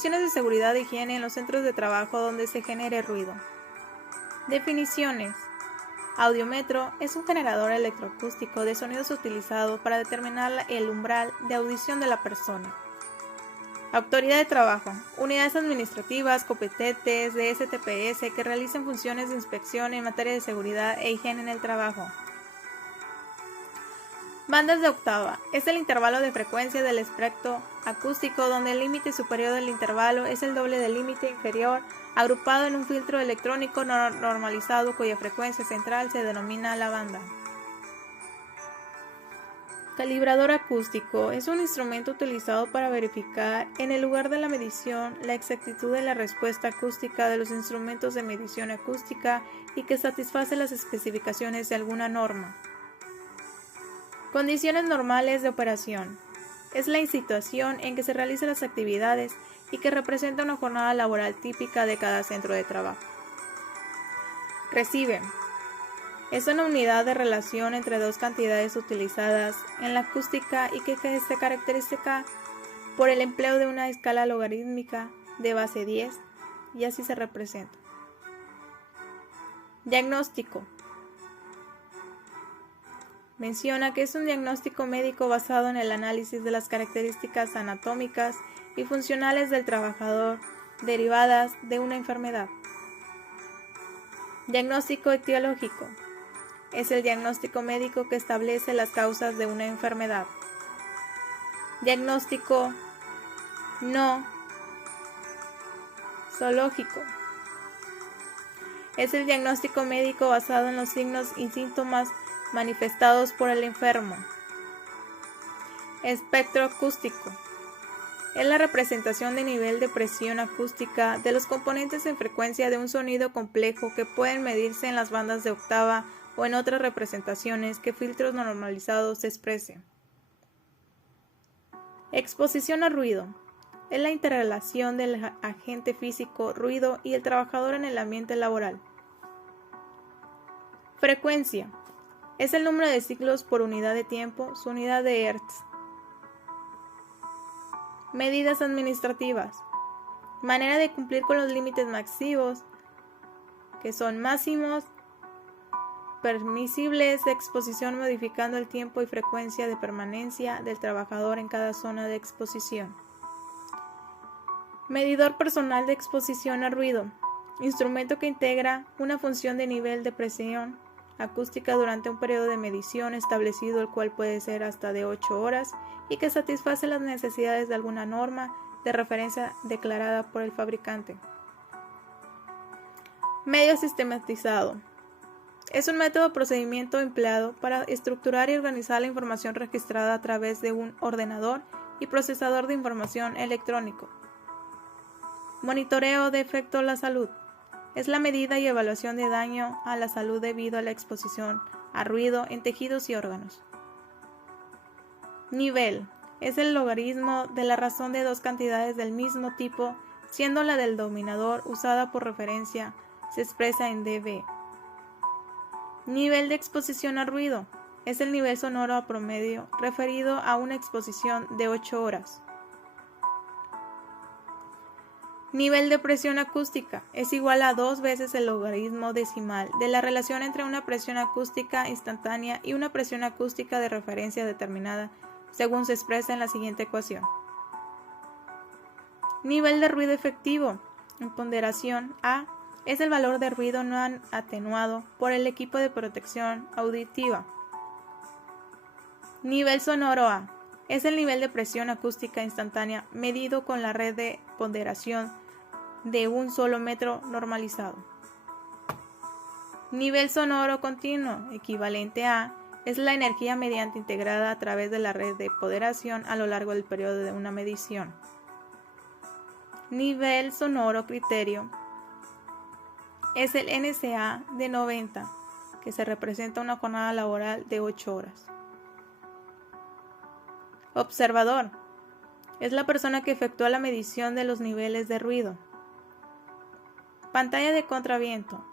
Condiciones de seguridad e higiene en los centros de trabajo donde se genere ruido. Definiciones. Audiómetro es un generador electroacústico de sonidos utilizado para determinar el umbral de audición de la persona. Autoridad de trabajo. Unidades administrativas competentes de STPS que realicen funciones de inspección en materia de seguridad e higiene en el trabajo. Bandas de octava. Es el intervalo de frecuencia del espectro acústico donde el límite superior del intervalo es el doble del límite inferior, agrupado en un filtro electrónico normalizado cuya frecuencia central se denomina la banda. Calibrador acústico. Es un instrumento utilizado para verificar en el lugar de la medición la exactitud de la respuesta acústica de los instrumentos de medición acústica y que satisface las especificaciones de alguna norma. Condiciones normales de operación. Es la situación en que se realizan las actividades y que representa una jornada laboral típica de cada centro de trabajo. Recibe. Es una unidad de relación entre dos cantidades utilizadas en la acústica y que se caracteriza por el empleo de una escala logarítmica de base 10 y así se representa. Diagnóstico. Menciona que es un diagnóstico médico basado en el análisis de las características anatómicas y funcionales del trabajador derivadas de una enfermedad. Diagnóstico etiológico. Es el diagnóstico médico que establece las causas de una enfermedad. Diagnóstico no zoológico. Es el diagnóstico médico basado en los signos y síntomas manifestados por el enfermo. Espectro acústico. Es la representación de nivel de presión acústica de los componentes en frecuencia de un sonido complejo que pueden medirse en las bandas de octava o en otras representaciones que filtros normalizados expresen. Exposición a ruido. Es la interrelación del agente físico, ruido y el trabajador en el ambiente laboral. Frecuencia. Es el número de ciclos por unidad de tiempo, su unidad de Hertz. Medidas administrativas. Manera de cumplir con los límites máximos, que son máximos permisibles de exposición modificando el tiempo y frecuencia de permanencia del trabajador en cada zona de exposición. Medidor personal de exposición a ruido. Instrumento que integra una función de nivel de presión acústica durante un periodo de medición establecido, el cual puede ser hasta de 8 horas y que satisface las necesidades de alguna norma de referencia declarada por el fabricante. Medio sistematizado. Es un método o procedimiento empleado para estructurar y organizar la información registrada a través de un ordenador y procesador de información electrónico. Monitoreo de efecto a la salud. Es la medida y evaluación de daño a la salud debido a la exposición a ruido en tejidos y órganos. Nivel. Es el logaritmo de la razón de dos cantidades del mismo tipo, siendo la del denominador usada por referencia se expresa en dB. Nivel de exposición a ruido. Es el nivel sonoro a promedio referido a una exposición de 8 horas. Nivel de presión acústica es igual a 2 veces el logaritmo decimal de la relación entre una presión acústica instantánea y una presión acústica de referencia determinada, según se expresa en la siguiente ecuación. Nivel de ruido efectivo. En ponderación A es el valor de ruido no atenuado por el equipo de protección auditiva. Nivel sonoro A es el nivel de presión acústica instantánea medido con la red de ponderación de un solo metro normalizado. Nivel sonoro continuo, equivalente a, es la energía mediante integrada a través de la red de ponderación a lo largo del periodo de una medición. Nivel sonoro criterio es el NSA de 90, que se representa una jornada laboral de 8 horas. Observador. Es la persona que efectúa la medición de los niveles de ruido. Pantalla de contraviento.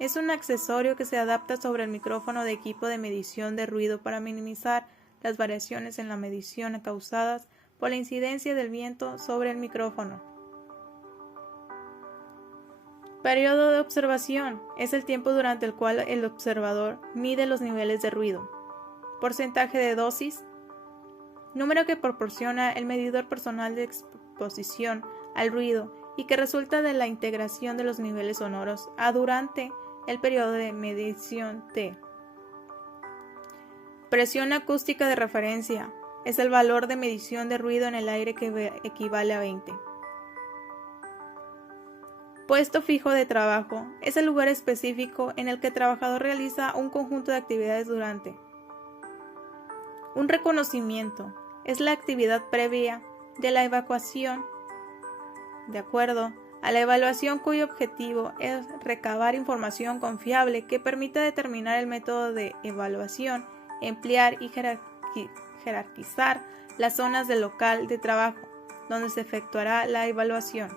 Es un accesorio que se adapta sobre el micrófono de equipo de medición de ruido para minimizar las variaciones en la medición causadas por la incidencia del viento sobre el micrófono. Periodo de observación es el tiempo durante el cual el observador mide los niveles de ruido. Porcentaje de dosis, número que proporciona el medidor personal de exposición al ruido y que resulta de la integración de los niveles sonoros A durante el periodo de medición T. Presión acústica de referencia es el valor de medición de ruido en el aire que equivale a 20. Puesto fijo de trabajo es el lugar específico en el que el trabajador realiza un conjunto de actividades durante. Un reconocimiento es la actividad previa de la evacuación, de acuerdo a la evaluación cuyo objetivo es recabar información confiable que permita determinar el método de evaluación, emplear y jerarquizar las zonas del local de trabajo donde se efectuará la evaluación.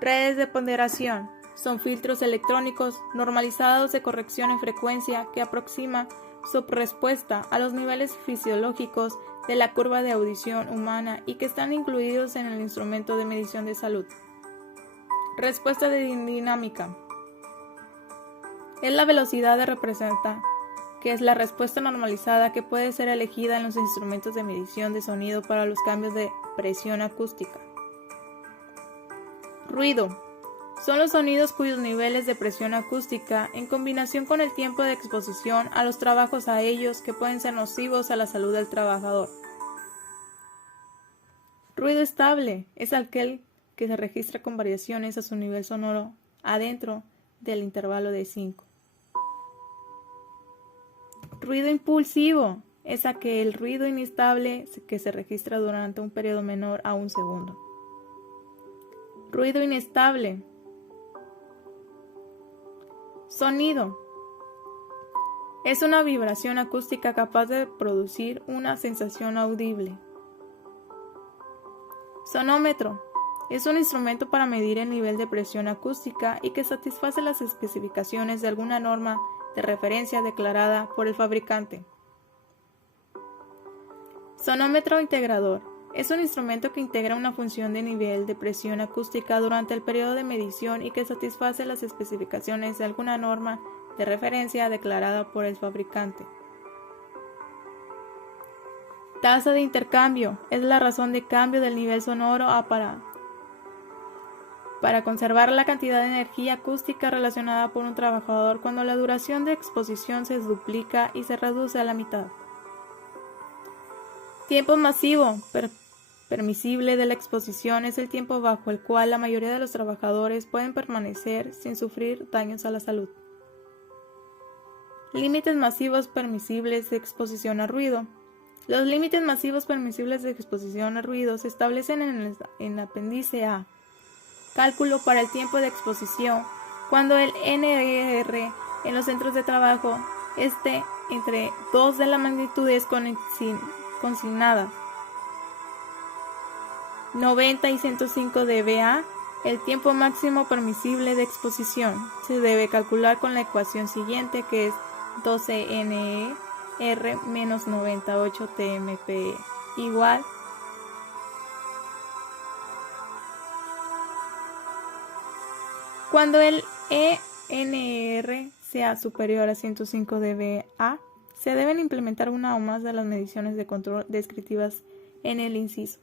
Redes de ponderación son filtros electrónicos normalizados de corrección en frecuencia que aproximan su respuesta a los niveles fisiológicos de la curva de audición humana y que están incluidos en el instrumento de medición de salud. Respuesta de dinámica es la velocidad de representa, que es la respuesta normalizada que puede ser elegida en los instrumentos de medición de sonido para los cambios de presión acústica. Ruido son los sonidos cuyos niveles de presión acústica, en combinación con el tiempo de exposición a los trabajos a ellos, que pueden ser nocivos a la salud del trabajador. Ruido estable es aquel que se registra con variaciones a su nivel sonoro adentro del intervalo de 5. Ruido impulsivo es aquel ruido inestable que se registra durante un periodo menor a un segundo. Ruido inestable. Sonido. Es una vibración acústica capaz de producir una sensación audible. Sonómetro. Es un instrumento para medir el nivel de presión acústica y que satisface las especificaciones de alguna norma de referencia declarada por el fabricante. Sonómetro integrador. Es un instrumento que integra una función de nivel de presión acústica durante el periodo de medición y que satisface las especificaciones de alguna norma de referencia declarada por el fabricante. Tasa de intercambio es la razón de cambio del nivel sonoro para conservar la cantidad de energía acústica relacionada por un trabajador cuando la duración de exposición se duplica y se reduce a la mitad. Tiempo masivo permisible de la exposición es el tiempo bajo el cual la mayoría de los trabajadores pueden permanecer sin sufrir daños a la salud. Límites masivos permisibles de exposición a ruido. Los límites masivos permisibles de exposición a ruido se establecen en el apéndice A. Cálculo para el tiempo de exposición cuando el NR en los centros de trabajo esté entre 2 de las magnitudes consignadas. 90 y 105 dBA, el tiempo máximo permisible de exposición se debe calcular con la ecuación siguiente, que es 12NR menos 98 TMPE igual cuando el ENR sea superior a 105 dBA, se deben implementar una o más de las mediciones de control descriptivas en el inciso.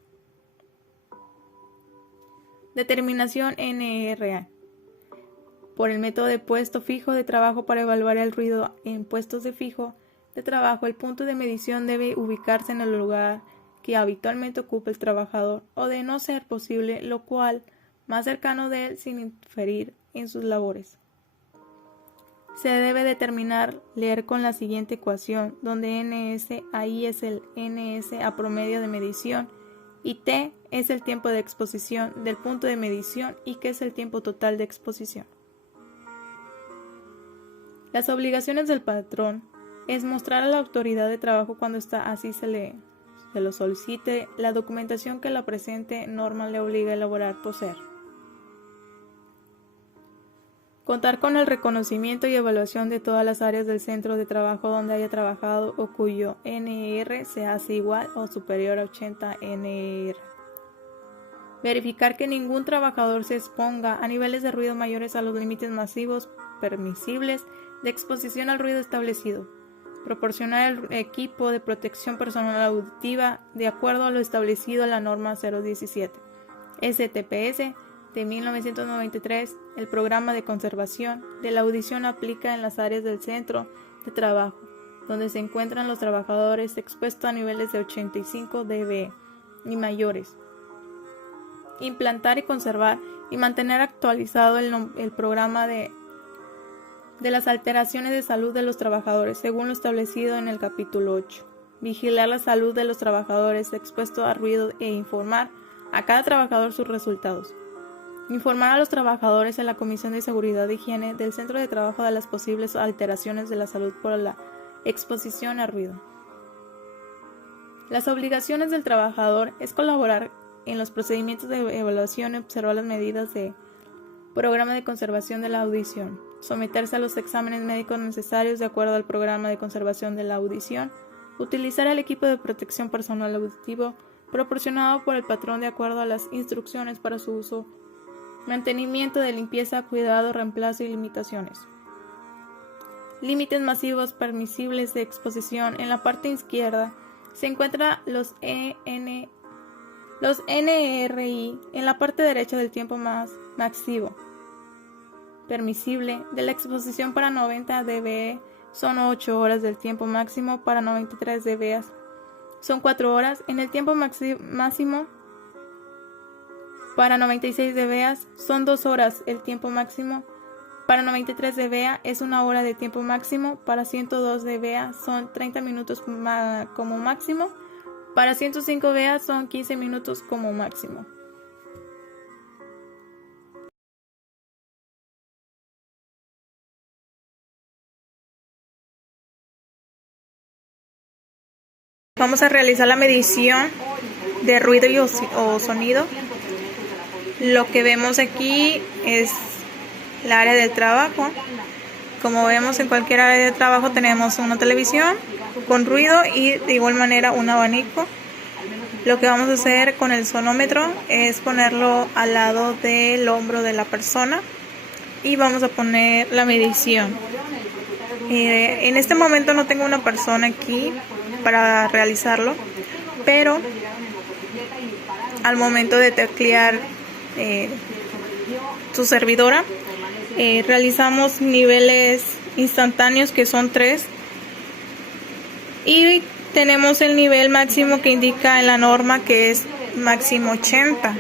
Determinación NRA. Por el método de puesto fijo de trabajo para evaluar el ruido en puestos de fijo de trabajo, el punto de medición debe ubicarse en el lugar que habitualmente ocupa el trabajador o, de no ser posible, lo cual más cercano de él sin interferir en sus labores. Se debe leer con la siguiente ecuación, donde NS ahí es el NS a promedio de medición y T es el tiempo de exposición del punto de medición y que es el tiempo total de exposición. Las obligaciones del patrón es mostrar a la autoridad de trabajo cuando así se lo solicite la documentación que la presente norma le obliga a elaborar poseer. Contar con el reconocimiento y evaluación de todas las áreas del centro de trabajo donde haya trabajado o cuyo NR se hace igual o superior a 80 NR. Verificar que ningún trabajador se exponga a niveles de ruido mayores a los límites masivos permisibles de exposición al ruido establecido. Proporcionar el equipo de protección personal auditiva de acuerdo a lo establecido en la norma 017 STPS de 1993. El programa de conservación de la audición aplica en las áreas del centro de trabajo donde se encuentran los trabajadores expuestos a niveles de 85 dB y mayores. Implantar y conservar y mantener actualizado el programa de las alteraciones de salud de los trabajadores según lo establecido en el capítulo 8. Vigilar la salud de los trabajadores expuestos a ruido e informar a cada trabajador sus resultados. Informar a los trabajadores en la Comisión de Seguridad e Higiene del Centro de Trabajo de las posibles alteraciones de la salud por la exposición a ruido. Las obligaciones del trabajador es colaborar en los procedimientos de evaluación y observar las medidas de programa de conservación de la audición, someterse a los exámenes médicos necesarios de acuerdo al programa de conservación de la audición, utilizar el equipo de protección personal auditivo proporcionado por el patrón de acuerdo a las instrucciones para su uso, mantenimiento de limpieza, cuidado, reemplazo y limitaciones. Límites masivos permisibles de exposición. En la parte izquierda se encuentran los NRI, en la parte derecha del tiempo máximo permisible de la exposición para 90 dB son 8 horas, del tiempo máximo para 93 dB son 4 horas, en el tiempo máximo para 96 dB son 2 horas, el tiempo máximo para 93 dB es 1 hora de tiempo máximo, para 102 dB son 30 minutos como máximo, para 105 dB son 15 minutos como máximo. Vamos a realizar la medición de ruido o sonido. Lo que vemos aquí es el área del trabajo. Como vemos, en cualquier área de trabajo tenemos una televisión con ruido y de igual manera un abanico. Lo que vamos a hacer con el sonómetro es ponerlo al lado del hombro de la persona y vamos a poner la medición. En este momento no tengo una persona aquí para realizarlo, pero al momento de teclear su servidora, realizamos niveles instantáneos que son 3 y tenemos el nivel máximo que indica en la norma, que es máximo 80.